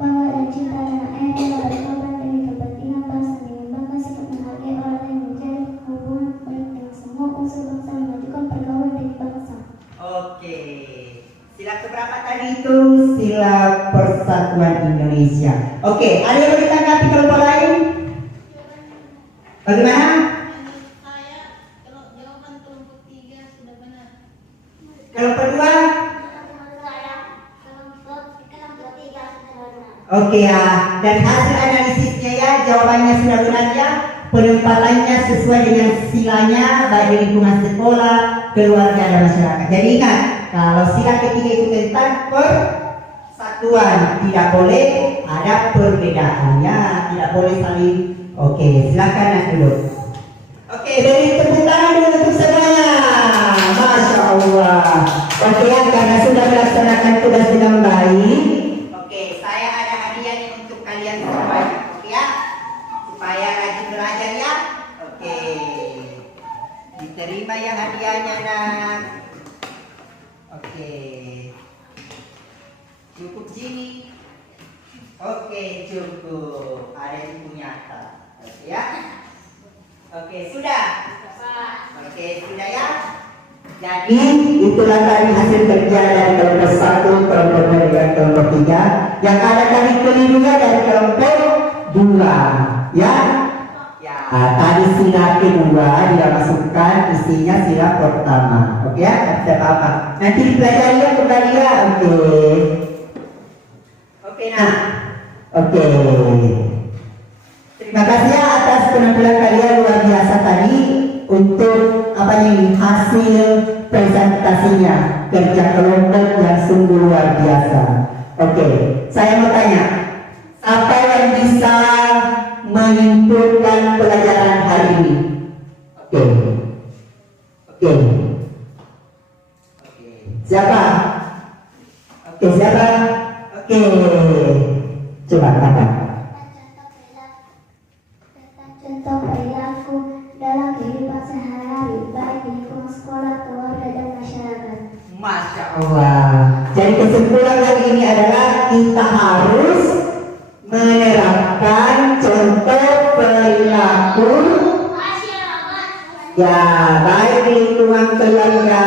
bangga dan cinta tanah air dalam berkorban demi kepentingan bangsa dengan bangga sikap menghargai orang lain menjadi hubungan baik dengan semua unsur bangsa memajukan pergaulan demi bangsa. Oke. Sila keberapa tadi itu? Sila persatuan Indonesia. Oke, ada yang mau ditanggapi kelompok lain? Bagaimana? Saya kalau jawaban kelompok 3 sudah benar. Kelompok 2? Oke ya, dan hasil analisisnya ya, jawabannya sudah benar ya. Penempatannya sesuai dengan silanya, baik di lingkungan sekolah, keluarga, dan masyarakat. Jadi ingat, kalau sila ketiga itu tentang persatuan, tidak boleh ada perbedaannya, tidak boleh saling. Oke, silakan nak duduk. Oke, beri tepuk tangan dulu untuk semuanya. Masya Allah. Oke ya, karena sudah melaksanakan tugas dengan baik. Oke, saya ada hadiah nih untuk kalian semuanya. Oke ya, supaya rajin belajar ya. Oke, diterima ya hadiahnya nak. Oke, cukup sini. Oke, cukup. Ada yang punya. Oke ya. Oke, sudah. Oke, sudah ya. Jadi itulah tadi hasil kerja dari kelompok 1, kelompok 2 dan kelompok 3. Yang ada tadi kelilingnya dari kelompok 2. Ya. Ya, tadi sila kedua dia masukkan, isinya sila pertama. Oke ya, tidak apa-apa. Nanti dipelajari ya kembali ya. Oke. Oke nah. Oke. Terima kasih ya atas penampilan kalian luar biasa tadi untuk hasil presentasinya, kerja kelompok yang sungguh luar biasa. Oke, saya mau tanya, siapa yang bisa menyimpulkan pelajaran hari ini? Oke. Siapa? Oke, siapa? Oke, coba katakan. Contoh perilaku dalam kehidupan sehari-hari, baik di lingkungan sekolah, keluarga, dan masyarakat. Masya Allah. Jadi kesimpulan hari ini adalah kita harus menerapkan contoh perilaku ya, baik di lingkungan keluarga,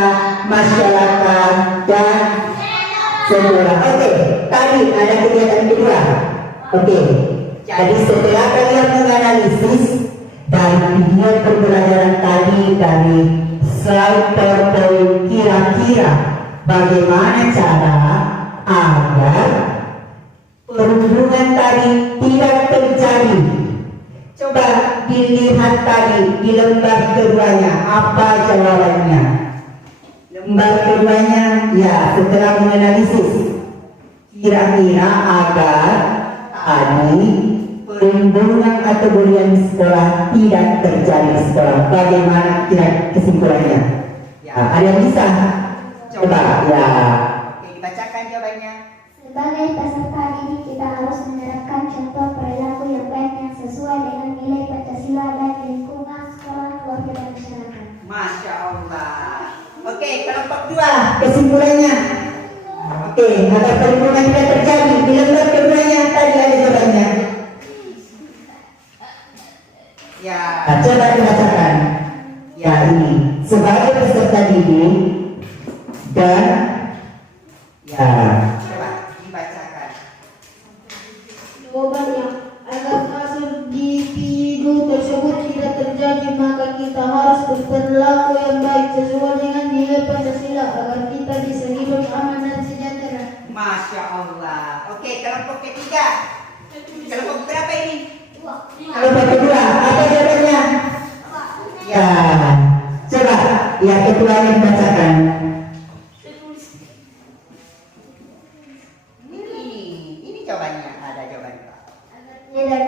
masyarakat, dan sekolah. Oke, tadi ada kegiatan kedua. Oke, jadi setelah kalian menganalisis dari video pembelajaran tadi dari slide PowerPoint, kira-kira bagaimana cara agar perundungan tadi tidak terjadi. Coba dilihat tadi di lembar keduanya, apa jawabannya? Lembar keduanya, ya setelah menganalisis kira-kira agar tadi perundungan atau bullying di sekolah tidak terjadi di sekolah. Bagaimana kira kesimpulannya? Ya, ada yang bisa? Coba ya. Oke, dibacakan jawabannya. Sebagai peserta didik, kita harus menerapkan contoh perilaku yang baik yang sesuai dengan nilai Pancasila dan lingkungan sekolah, keluarga dan masyarakat. Masya Allah. Oke, kelompok 2 kesimpulannya. Oke, agar kerumunan tidak terjadi. Di lembar keduanya tadi ada jawabannya. Ya, coba dibacakan. Ya, ini sebagai peserta didik dan ya, coba dibacakan. Jawabannya, agar kasus individu tersebut tidak terjadi, maka kita harus berperilaku yang baik sesuai dengan nilai Pancasila agar kita bisa hidup aman dan sejahtera. Masya Allah. Oke, kelompok ketiga. Kelompok berapa ini? Kelompok kedua. Apa jawabannya? Ya, coba yang kedua yang dibacakan. Ini jawabannya. Ada jawabannya. Tidak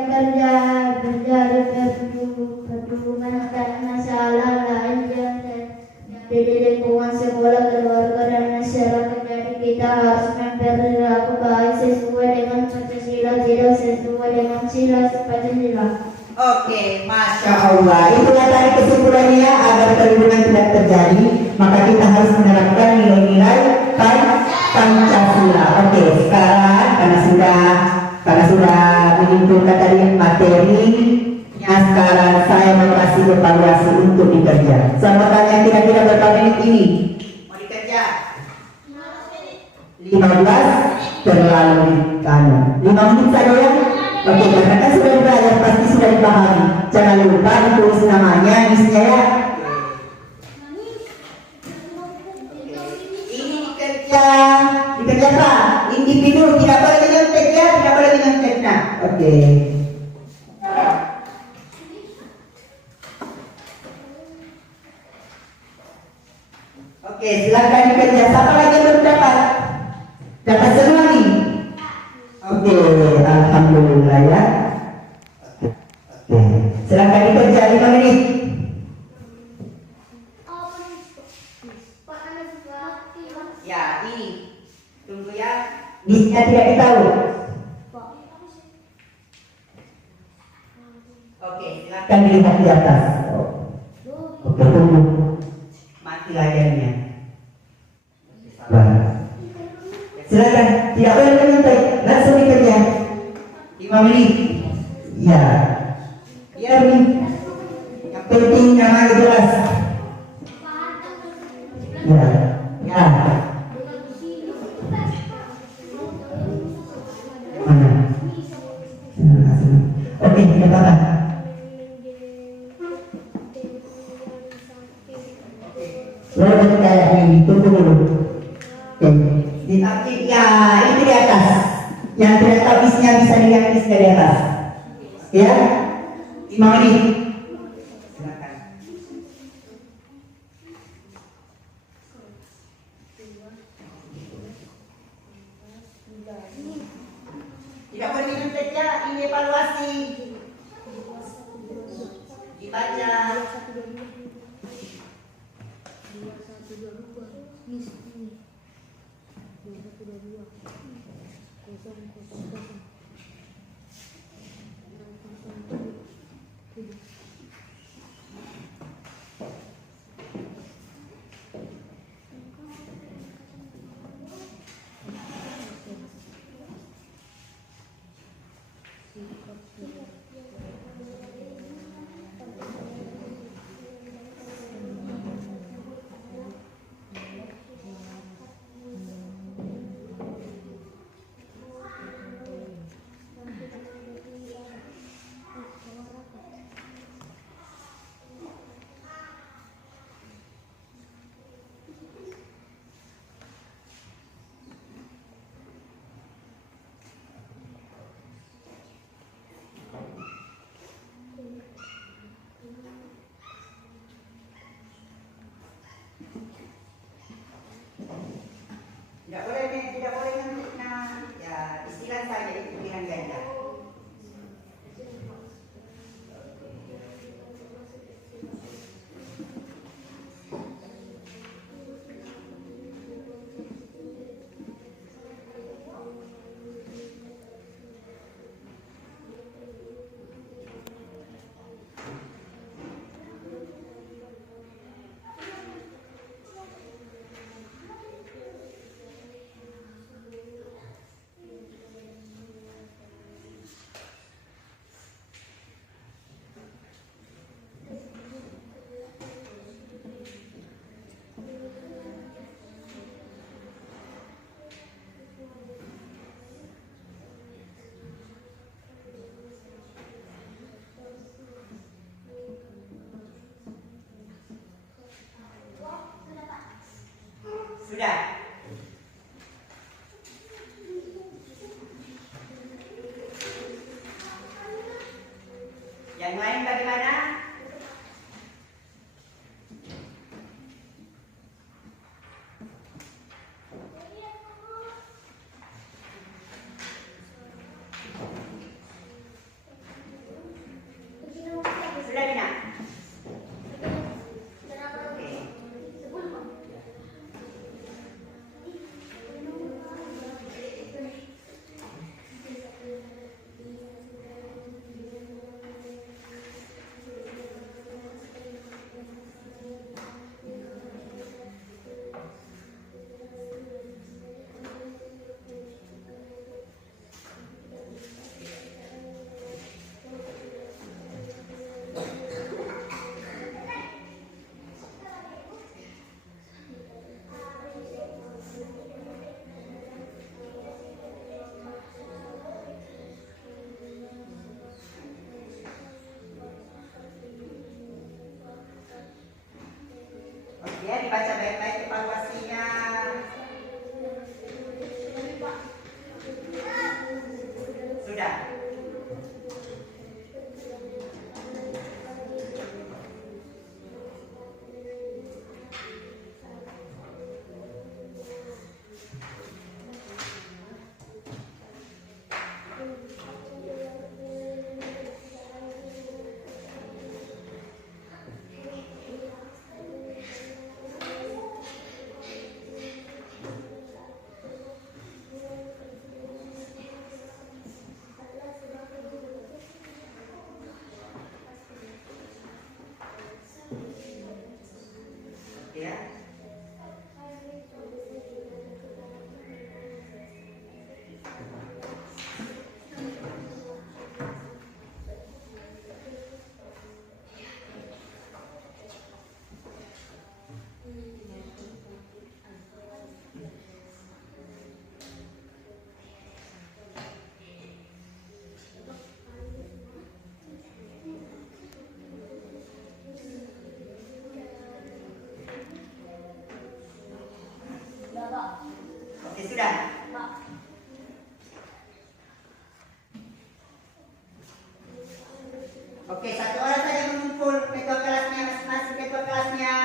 berjari berhubungan dengan masalah lain yang terjadi di lingkungan sekolah, keluarga, dan masyarakat. Jadi kita harus berperilaku baik sesuai dengan Pancasila, tidak sesuai dengan sila Pancasila. Oke, Masya Allah. Itulah tadi kesimpulannya, agar kerumunan tidak terjadi, maka kita harus menerapkan nilai-nilai Pancasila. Oke, sekarang karena sudah menyimpulkan tadi materi, sekarang saya mau kasih evaluasi untuk dikerja. Sama kalian kira-kira berapa menit ini? Mau dikerja? 15 terlalu kanu. 5 menit saja ya. Oke, karena kan sudah belajar pasti sudah dipahami. Jangan lupa ditulis namanya, misalnya ya. Ini dikerja Pak. Individu tidak boleh menyontek ya, tidak boleh menyontek. Nah, oke. Oke, silakan dikerja. Siapa lagi yang belum dapat? Dapat semua nih. Oke, alhamdulillah ya. Oke, silakan dikerja 5 menit. Ya, ini tunggu ya. Bisa tidak ditahu. Oke, silakan dilihat di atas. Oke, tunggu. Mati layarnya. Sabar. Silakan, tidak boleh menyontek, langsung dikerja. 5 menit. Ya. Ya, ini. Yang penting namanya jelas. Ya. Ya. Mana? Oke, tidak apa-apa. Lalu kayak ini, tunggu dulu. Oke. Ditarget ya, itu di atas. Yang tidak tahu isinya bisa dilihat isinya di atas. Ya, 5 menit. Silakan. Tidak boleh menyontek ya, ini evaluasi. Dibaca. Ya, dibaca baik-baik evaluasinya. Sudah. Ya. Oke, sudah. Oke, satu orang saja mengumpul ketua kelasnya, masing-masing ketua kelasnya.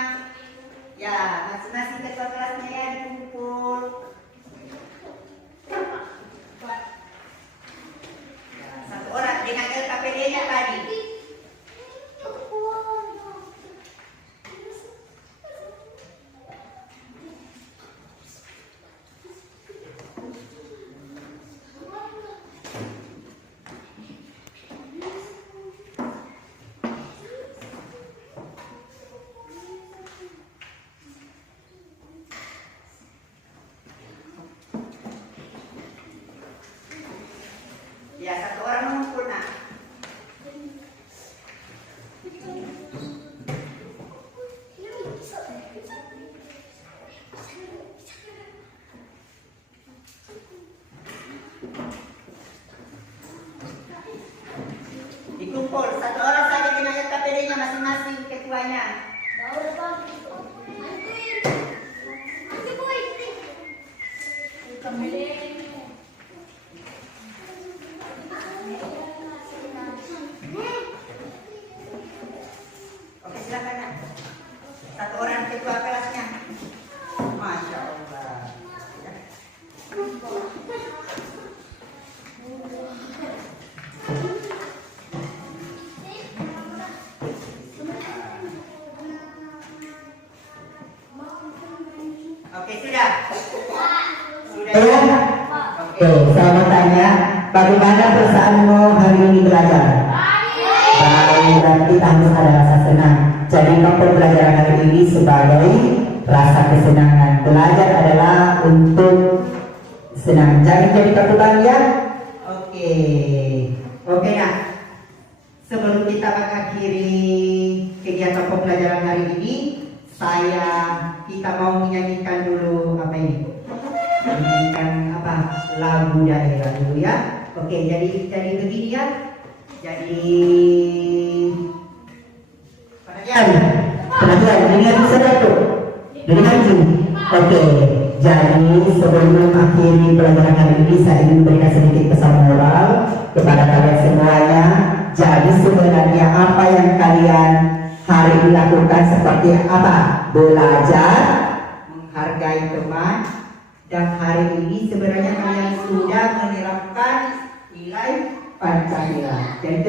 Ya, masing-masing ketua kelasnya ya dikumpul. Ya, satu orang dengan LKPD-nya tadi. Ya, satu orang mengumpul nak. Dikumpul, satu orang saja dengan LKPD-nya masing-masing ketuanya. Oke, silakan nak. Satu orang ketua kelasnya. Masya Allah. Ya. Oke, sudah. Sudah ya? Oke, saya mau tanya, bagaimana perasaanmu hari ini belajar? Baik, berarti harus ada rasa senang. Jadi pembelajaran hari ini sebagai rasa kesenangan. Belajar adalah untuk senang. Jangan jadi takutan ya. Oke. Oke nah. Sebelum kita mengakhiri kegiatan pembelajaran hari ini, kita mau menyanyikan dulu apa ini? Menyanyikan apa? Lagu daerah dulu ya. Oke, jadi begini ya. Jadi perhatian, dengar saja tuh. Dengar tuh. Oke, jadi sebelum mengakhiri pelajaran hari ini, saya ingin memberikan sedikit pesan moral kepada kalian semuanya. Jadi sebenarnya apa yang kalian hari ini lakukan seperti apa? Belajar, menghargai teman, dan hari ini sebenarnya kalian sudah menerapkan nilai Pancasila. Jadi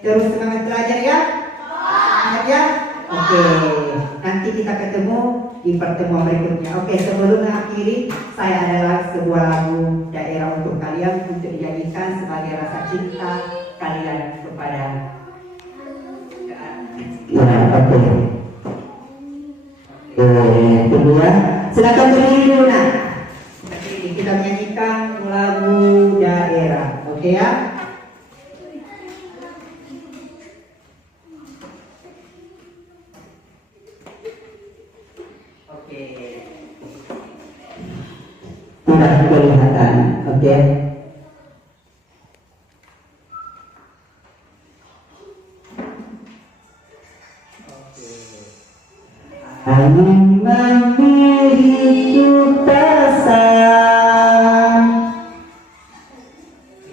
terus semangat belajar ya. Semangat ya. Oke, nanti kita ketemu di pertemuan berikutnya. Oke, sebelum mengakhiri, saya adalah sebuah lagu daerah untuk kalian untuk dijadikan sebagai rasa cinta kalian kepada. Ya, oke. Tunggu ya. Silakan berdiri dulu nak. Berdiri. Kita menyanyikan lagu daerah. Oke ya. Oke. Tidak kelihatan. Oke. Oke. angin memberi pesan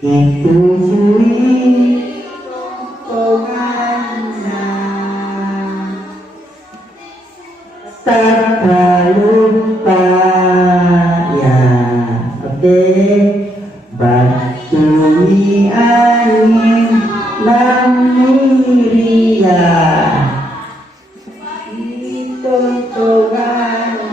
itu jui pengana tak lupa ya oke batui angin mamiria itu pengana